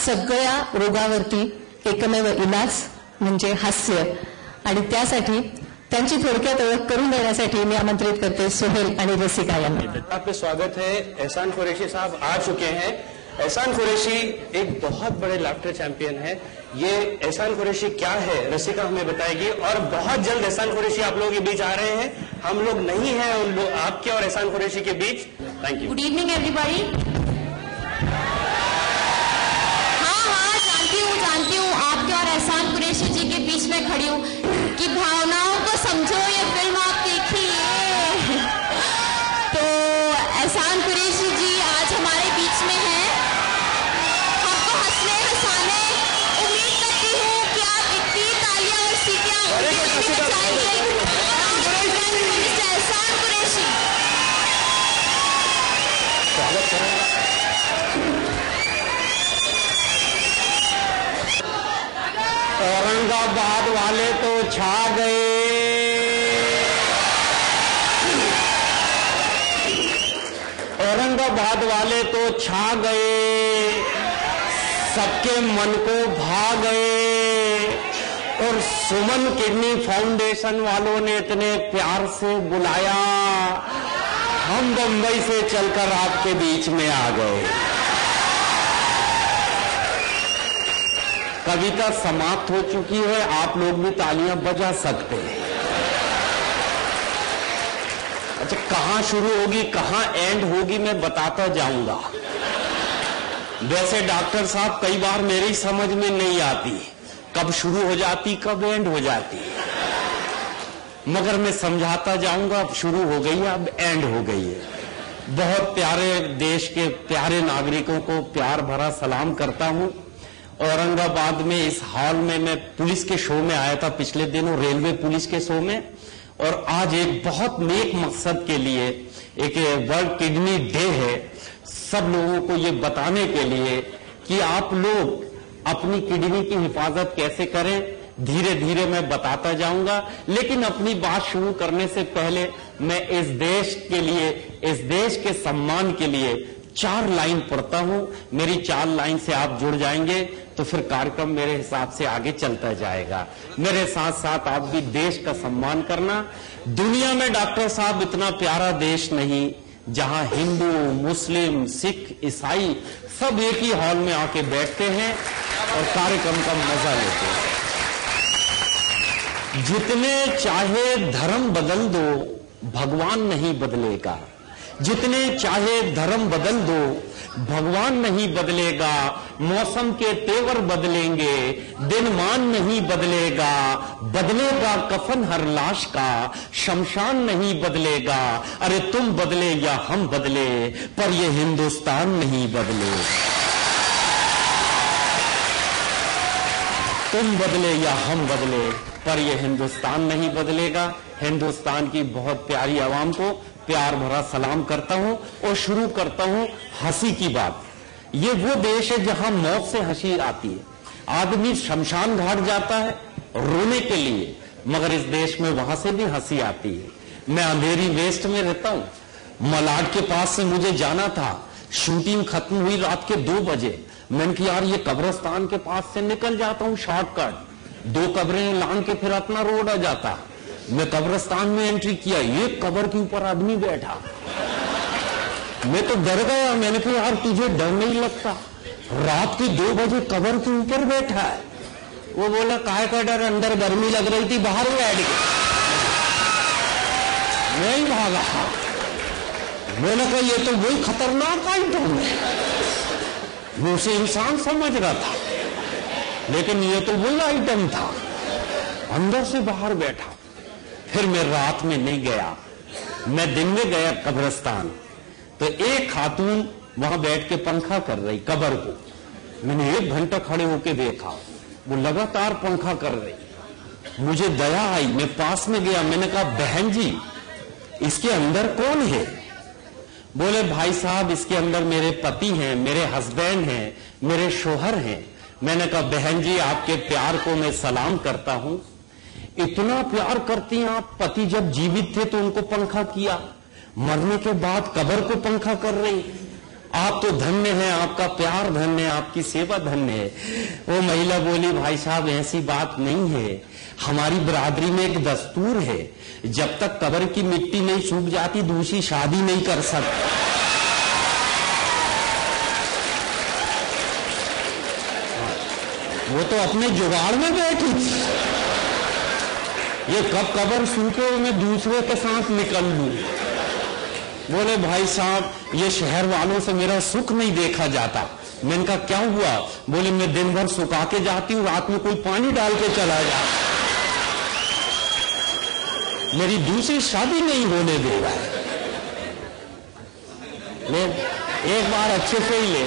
सगळ्या रोगावरती एकमेव इलाज म्हणजे हास्य आणि त्यासाठी त्यांची थोडक्यात ओळख करून देण्यासाठी मैं आमंत्रित करते सोहेल आणि रसिका यांना। आपका स्वागत है। एहसान कुरैशी साहब आ चुके हैं। एहसान कुरैशी एक बहुत बड़े लाफ्टर चैंपियन है। ये एहसान कुरैशी क्या है रसिका हमें बताएगी और बहुत जल्द एहसान कुरैशी आप लोगों के बीच आ रहे हैं। हम लोग नहीं हैं आपके और एहसान कुरैशी के बीच। Thank you. Good evening everybody. जानती हूँ आपके और एहसान कुरैशी जी के बीच में खड़ी हूँ कि भावनाओं को समझो, ये फिल्म आप देखिए। तो एहसान कुरैशी जी आज हमारे बीच में हैं। आपको हंसने हंसाने उम्मीद करती हूँ कि आप इतनी तालियां और सीटियां बजाएंगे। एहसान कुरैशी स्वागत करेंगे। औरंगाबाद वाले तो छा गए, औरंगाबाद वाले तो छा गए, सबके मन को भा गए। और सुमन किडनी फाउंडेशन वालों ने इतने प्यार से बुलाया, हम बंबई से चलकर आपके बीच में आ गए। कविता समाप्त हो चुकी है, आप लोग भी तालियां बजा सकते हैं। अच्छा, कहां शुरू होगी कहां एंड होगी मैं बताता जाऊंगा। वैसे डॉक्टर साहब कई बार मेरी समझ में नहीं आती कब शुरू हो जाती कब एंड हो जाती, मगर मैं समझाता जाऊंगा। अब शुरू हो गई है, अब एंड हो गई है। बहुत प्यारे देश के प्यारे नागरिकों को प्यार भरा सलाम करता हूं। औरंगाबाद में इस हॉल में मैं पुलिस के शो में आया था पिछले दिनों, रेलवे पुलिस के शो में, और आज एक बहुत नेक मकसद के लिए एक वर्ल्ड किडनी डे है। सब लोगों को ये बताने के लिए कि आप लोग अपनी किडनी की हिफाजत कैसे करें, धीरे धीरे मैं बताता जाऊंगा। लेकिन अपनी बात शुरू करने से पहले मैं इस देश के लिए, इस देश के सम्मान के लिए 4 लाइन पढ़ता हूं। मेरी 4 लाइन से आप जुड़ जाएंगे तो फिर कार्यक्रम मेरे हिसाब से आगे चलता जाएगा। मेरे साथ साथ आप भी देश का सम्मान करना। दुनिया में डॉक्टर साहब इतना प्यारा देश नहीं जहां हिंदू, मुस्लिम, सिख, ईसाई सब एक ही हॉल में आके बैठते हैं और कार्यक्रम का मजा लेते हैं। जितने चाहे धर्म बदल दो, भगवान नहीं बदलेगा। जितने चाहे धर्म बदल दो, भगवान नहीं बदलेगा। मौसम के तेवर बदलेंगे, दिन मान नहीं बदलेगा। बदलेगा कफन हर लाश का, शमशान नहीं बदलेगा। अरे तुम बदले या हम बदले, पर ये हिंदुस्तान नहीं बदले। तुम बदले या हम बदले, पर ये हिंदुस्तान नहीं बदलेगा। हिंदुस्तान की बहुत प्यारी आवाम को प्यार भरा सलाम करता हूं और शुरू करता हूं हंसी की बात। ये वो देश है जहां मौत से हंसी आती है। आदमी शमशान घाट जाता है रोने के लिए, मगर इस देश में वहां से भी हंसी आती है। मैं अंधेरी वेस्ट में रहता हूं। मलाड के पास से मुझे जाना था, शूटिंग खत्म हुई रात के 2 बजे। मैंने कहा यार ये कब्रिस्तान के पास से निकल जाता हूं शॉर्टकट, 2 कब्रें लांग के फिर अपना रोड आ जाता। मैं कब्रिस्तान में एंट्री किया, एक कब्र के ऊपर आदमी बैठा। मैं तो डर गया। मैंने कहा यार तुझे डर नहीं लगता, रात के 2 बजे कब्र के ऊपर बैठा है। वो बोला काहे का डर, अंदर गर्मी लग रही थी बाहर बैठ गया। मैं ही भागा। मैंने कहा ये तो वही खतरनाक आइटम है। वो उसे इंसान समझ रहा था, लेकिन ये तो वही आइटम था, अंदर से बाहर बैठा। फिर मैं रात में नहीं गया, मैं दिन में गया कब्रिस्तान। तो एक खातून वहां बैठ के पंखा कर रही कब्र को। मैंने 1 घंटा खड़े होके देखा, वो लगातार पंखा कर रही। मुझे दया आई, मैं पास में गया। मैंने कहा बहन जी इसके अंदर कौन है? बोले भाई साहब इसके अंदर मेरे पति हैं, मेरे हस्बैंड हैं, मेरे शोहर हैं। मैंने कहा बहन जी आपके प्यार को मैं सलाम करता हूं। इतना प्यार करती हैं आप, पति जब जीवित थे तो उनको पंखा किया, मरने के बाद कब्र को पंखा कर रही। आप तो धन्य हैं, आपका प्यार धन्य है, आपकी सेवा धन्य है। वो महिला बोली, भाई साहब ऐसी बात नहीं है, हमारी बरादरी में एक दस्तूर है, जब तक कब्र की मिट्टी नहीं सूख जाती दूसरी शादी नहीं कर सकते। वो तो अपने जुगाड़ में बैठी थी, ये कब कब्र सूखे मैं दूसरे के साथ निकल लूं। बोले भाई साहब ये शहर वालों से मेरा सुख नहीं देखा जाता। मैंने कहा क्या हुआ? बोले मैं दिन भर सुखा के जाती हूँ, रात में कोई पानी डाल के चला जाता, मेरी दूसरी शादी नहीं होने दे रहा है। ले एक बार अच्छे से ही ले।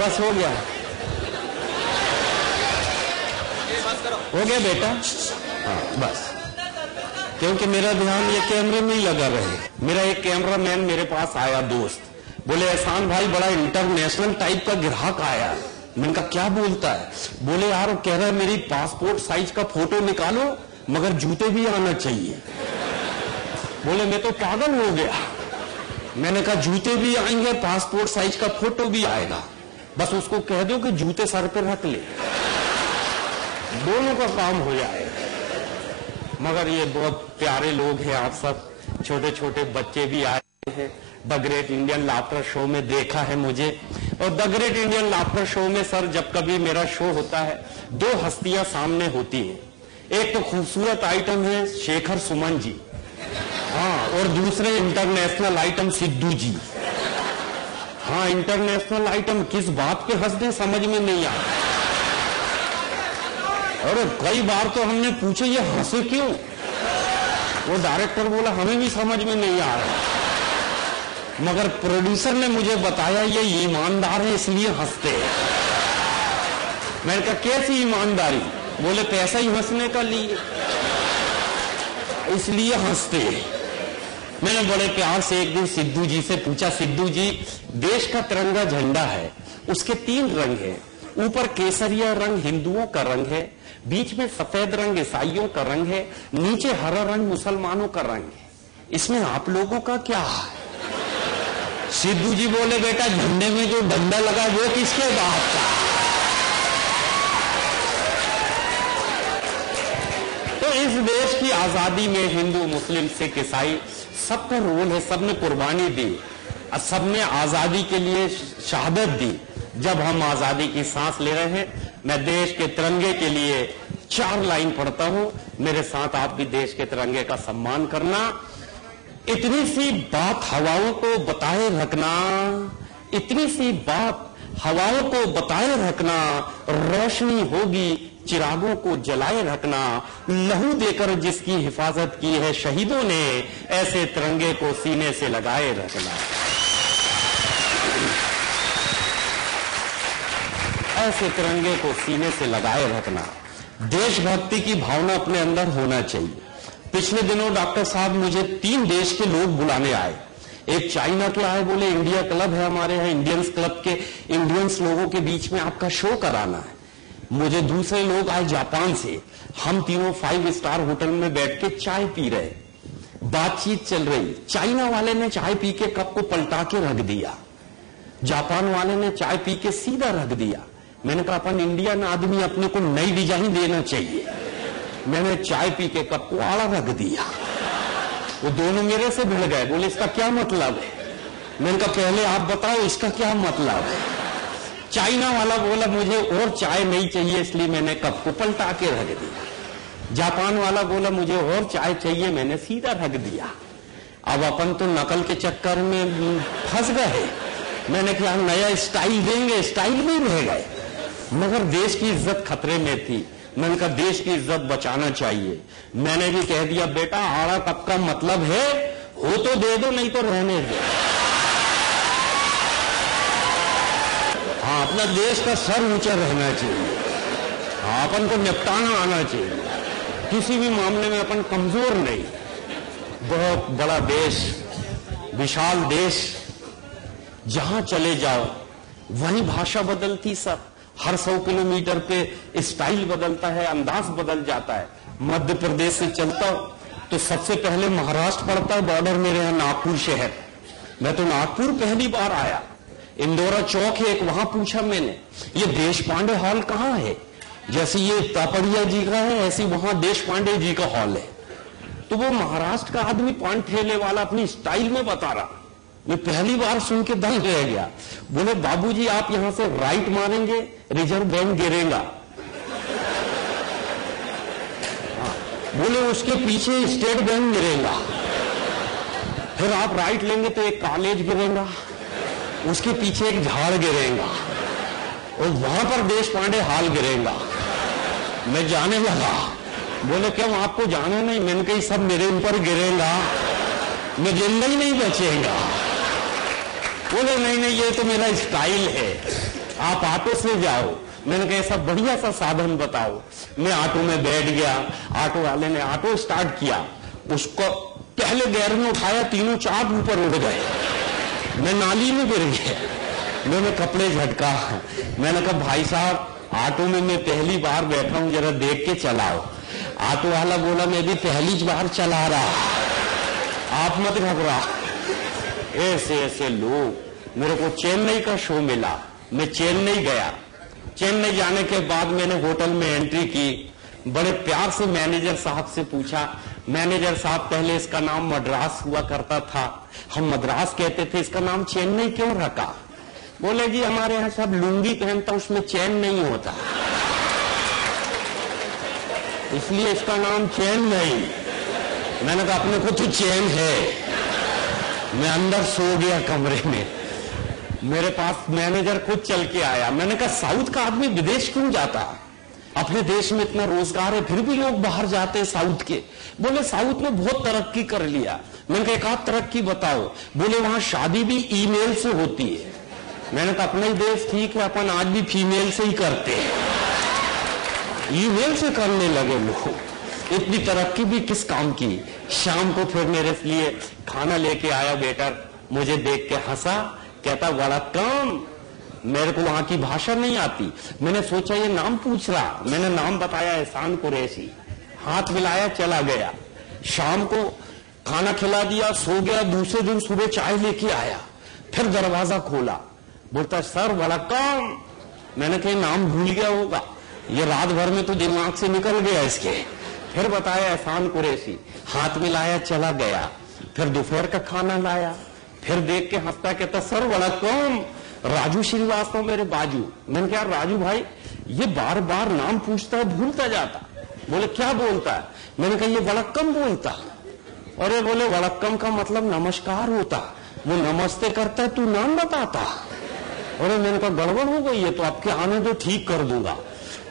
बस हो गया, हो गया बेटा। हाँ बस, क्योंकि मेरा ध्यान ये कैमरे में ही लगा रहे। मेरा एक कैमरामैन मेरे पास आया दोस्त, बोले एहसान भाई बड़ा इंटरनेशनल टाइप का ग्राहक आया। मैंने कहा क्या बोलता है? बोले यार कह रहा है मेरी पासपोर्ट साइज का फोटो निकालो मगर जूते भी आना चाहिए। बोले मैं तो पागल हो गया। मैंने कहा जूते भी आएंगे, पासपोर्ट साइज का फोटो भी आएगा, बस उसको कह दो कि जूते सर पे रख ले, दोनों का काम हो जाएगा। मगर ये बहुत प्यारे लोग हैं आप सब, छोटे छोटे बच्चे भी आए हैं। The great Indian laughter show में देखा है मुझे, और the great Indian laughter show में सर जब कभी मेरा शो होता है दो हस्तियां सामने होती हैं। एक तो खूबसूरत आइटम है शेखर सुमन जी, हाँ, और दूसरे इंटरनेशनल आइटम सिद्धू जी। हाँ इंटरनेशनल आइटम किस बात पे हंसते समझ में नहीं आता। और कई बार तो हमने पूछे ये हंसे क्यों, वो डायरेक्टर बोला हमें भी समझ में नहीं आ रहा, मगर प्रोड्यूसर ने मुझे बताया ये ईमानदार है इसलिए हंसते हैं। मैंने कहा कैसी ईमानदारी? बोले पैसा ही हंसने का लिए इसलिए हंसते हैं। मैंने बड़े प्यार से एक दिन सिद्धू जी से पूछा, सिद्धू जी देश का तिरंगा झंडा है, उसके 3 रंग हैं, ऊपर केसरिया रंग हिंदुओं का रंग है, बीच में सफेद रंग ईसाइयों का रंग है, नीचे हरा रंग मुसलमानों का रंग है, इसमें आप लोगों का क्या है? सिद्धू जी बोले बेटा झंडे में जो डंडा लगा वो किसके बाप का? तो इस देश की आजादी में हिंदू मुस्लिम सिख ईसाई सबका रोल है, सबने कुर्बानी दी, सबने आजादी के लिए शहादत दी। जब हम आजादी की सांस ले रहे हैं, मैं देश के तिरंगे के लिए 4 लाइन पढ़ता हूं, मेरे साथ आप भी देश के तिरंगे का सम्मान करना। इतनी सी बात हवाओं को बताए रखना, इतनी सी बात हवाओं को बताए रखना, रोशनी होगी चिरागों को जलाए रखना, लहू देकर जिसकी हिफाजत की है शहीदों ने, ऐसे तिरंगे को सीने से लगाए रखना, ऐसे तिरंगे को सीने से लगाए रखना। देशभक्ति की भावना अपने अंदर होना चाहिए। पिछले दिनों डॉक्टर साहब मुझे 3 देश के लोग बुलाने आए। एक चाइना के आए, बोले इंडिया क्लब है हमारे यहाँ, इंडियंस क्लब के इंडियंस लोगों के बीच में आपका शो कराना है। मुझे दूसरे लोग आए जापान से, हम तीनों 5 स्टार होटल में बैठ के चाय पी रहे, बातचीत चल रही। चाइना वाले ने चाय पी के कप को पलटा के रख दिया, जापान वाले ने चाय पी के सीधा रख दिया। मैंने कहा अपन इंडियन आदमी अपने को नई डिजाइन देना चाहिए। मैंने चाय पी के कप को आड़ा रख दिया, वो दोनों मेरे से भिड़ गए, बोले इसका क्या मतलब है? मैंने कहा पहले आप बताओ इसका क्या मतलब है। चाइना वाला बोला मुझे और चाय नहीं चाहिए इसलिए मैंने कप को पलटा के रख दिया। जापान वाला बोला मुझे और चाय चाहिए, मैंने सीधा रख दिया। अब अपन तो नकल के चक्कर में फंस गए। मैंने कहा नया स्टाइल देंगे, स्टाइल में रह गए, मगर देश की इज्जत खतरे में थी। मैंने कहा देश की इज्जत बचाना चाहिए। मैंने भी कह दिया बेटा आड़ा कप का मतलब है हो तो दे दो, नहीं तो रहने दो। हाँ अपना देश का सर ऊंचा रहना चाहिए, हाँ अपन को निपटाना आना चाहिए, किसी भी मामले में अपन कमजोर नहीं। बहुत बड़ा देश, विशाल देश, जहां चले जाओ वही भाषा बदलती सब, हर 100 किलोमीटर पे स्टाइल बदलता है, अंदाज बदल जाता है। मध्य प्रदेश से चलता हूं तो सबसे पहले महाराष्ट्र पड़ता है, बॉर्डर मेरे यहाँ नागपुर शहर। मैं तो नागपुर पहली बार आया, इंदौरा चौक है एक, वहां पूछा मैंने ये देश पांडे हॉल कहाँ है। जैसे ये तापड़िया जी का है ऐसे वहां देश पांडे जी का हॉल है। तो वो महाराष्ट्र का आदमी पान ठेले वाला अपनी स्टाइल में बता रहा, मैं पहली बार सुन के दंग रह गया। बोले बाबूजी आप यहां से राइट मारेंगे रिजर्व बैंक गिरेगा, बोले उसके पीछे स्टेट बैंक गिरेगा, फिर आप राइट लेंगे तो एक कॉलेज गिरेगा, उसके पीछे एक झाड़ गिरेगा और वहां पर देश पांडे हॉल गिरेगा। मैं जाने लगा। बोले क्यों आपको जाना नहीं? मैंने कही सब मेरे ऊपर गिरेगा, मैं जिंदा ही नहीं बचेगा। बोले नहीं नहीं ये तो मेरा स्टाइल है, आप ऑटो से जाओ। मैंने कहा सब बढ़िया सा साधन बताओ। मैं ऑटो में बैठ गया, ऑटो वाले ने ऑटो स्टार्ट किया, उसको पहले गियर में उठाया, तीनों चार ऊपर उड़ गए, मैं नाली में गिर गया। मैंने कपड़े झटका, मैंने कहा भाई साहब ऑटो में मैं पहली बार बैठा हूं, जरा देख के चलाओ। ऑटो वाला बोला मैं भी पहली बार चला रहा, आप मत घबरा। ऐसे ऐसे लोग। मेरे को चेन्नई का शो मिला, मैं चेन्नई गया। चेन्नई जाने के बाद मैंने होटल में एंट्री की, बड़े प्यार से मैनेजर साहब से पूछा, मैनेजर साहब पहले इसका नाम मद्रास हुआ करता था, हम मद्रास कहते थे, इसका नाम चेन्नई क्यों रखा? बोले जी हमारे यहाँ सब लुंगी पहनता, उसमें चैन नहीं होता, इसलिए इसका नाम चैन नहीं। मैंने कहा अपने को तो चैन है। मैं अंदर सो गया कमरे में, मेरे पास मैनेजर खुद चल के आया। मैंने कहा साउथ का आदमी विदेश क्यों जाता? अपने देश में इतना रोजगार है फिर भी लोग बाहर जाते हैं साउथ के। बोले साउथ में बहुत तरक्की कर लिया। मैंने कहा एक आध तरक्की बताओ। बोले वहां शादी भी ईमेल से होती है। मैंने कहा अपना ही देश ठीक है, अपन आज भी फीमेल से ही करते हैं, ईमेल से करने लगे लोग। इतनी तरक्की भी किस काम की। शाम को फिर मेरे लिए खाना लेके आया वेटर, मुझे देख के हंसा, कहता बड़ा कम, मेरे को वहां की भाषा नहीं आती। मैंने सोचा ये नाम पूछ रहा, मैंने नाम बताया एहसान कुरैशी, हाथ मिलाया चला गया। शाम को खाना खिला दिया, सो गया। दूसरे दिन सुबह चाय लेके आया, फिर दरवाजा खोला, बोलता सर बड़ा कम। मैंने कहा नाम भूल गया होगा, ये रात भर में तो दिमाग से निकल गया इसके। फिर बताया एहसान कुरैशी, हाथ मिलाया चला गया। फिर दोपहर का खाना लाया, फिर देख के हंसता, कहता सर बड़ा कम, राजू श्रीवास्तव मेरे बाजू। मैंने कहा राजू भाई ये बार बार नाम पूछता है, भूलता जाता। बोले क्या बोलता है? मैंने कहा ये वड़क्कम बोलता। और ये बोले वड़क्कम का मतलब नमस्कार होता, वो नमस्ते करता है, तू नाम बताता। और मैंने कहा गड़बड़ हो गई है, तो आपके आने दो ठीक कर दूंगा।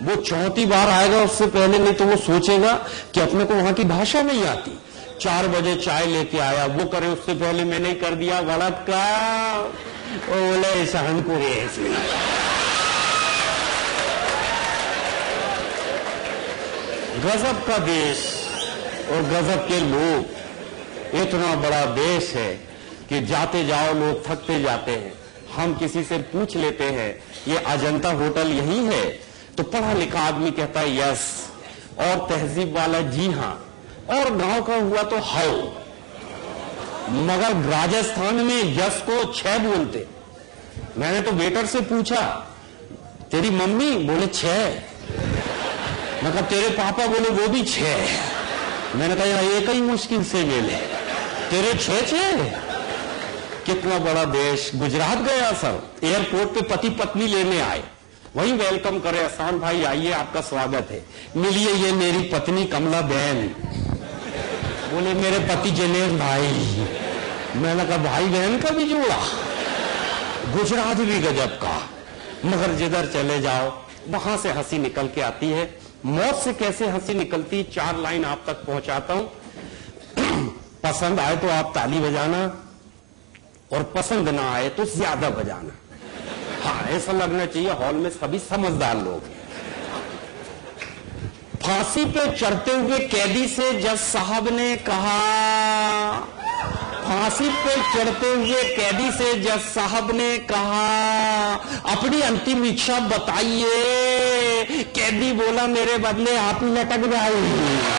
वो चौथी बार आएगा, उससे पहले नहीं तो वो सोचेगा कि अपने को वहां की भाषा नहीं आती। 4 बजे चाय लेके आया, वो करे उससे पहले मैंने कर दिया वड़क्कम। बोले एहसान कुरैशी। गजब का देश और गजब के लोग। इतना बड़ा देश है कि जाते जाओ लोग थकते जाते हैं। हम किसी से पूछ लेते हैं ये अजंता होटल यही है, तो पढ़ा लिखा आदमी कहता है यस, और तहजीब वाला जी हाँ, और गांव का हुआ तो हाउ। मगर राजस्थान में यस को 6 बोलते। मैंने तो वेटर से पूछा तेरी मम्मी? बोले 6। मैं कहा तेरे पापा? बोले वो भी 6। मैंने कहा यार एक ही मुश्किल से मिले, तेरे 6। कितना बड़ा देश। गुजरात गया सर, एयरपोर्ट पे पति पत्नी लेने आए, वही वेलकम करे, एहसान भाई आइए आपका स्वागत है, मिलिए ये मेरी पत्नी कमला बहन। बोले मेरे पति जनेश भाई। मैंने कहा भाई बहन का भी जोड़ा। गुजरात भी गजब का। मगर जिधर चले जाओ वहां से हंसी निकल के आती है। मौत से कैसे हंसी निकलती, 4 लाइन आप तक पहुंचाता हूं। पसंद आए तो आप ताली बजाना, और पसंद ना आए तो ज्यादा बजाना। हाँ ऐसा लगना चाहिए हॉल में सभी समझदार लोग। फांसी पे चढ़ते हुए कैदी से जज साहब ने कहा, फांसी पे चढ़ते हुए कैदी से जज साहब ने कहा, अपनी अंतिम इच्छा बताइए। कैदी बोला, मेरे बदले आप ही लटक जाइए।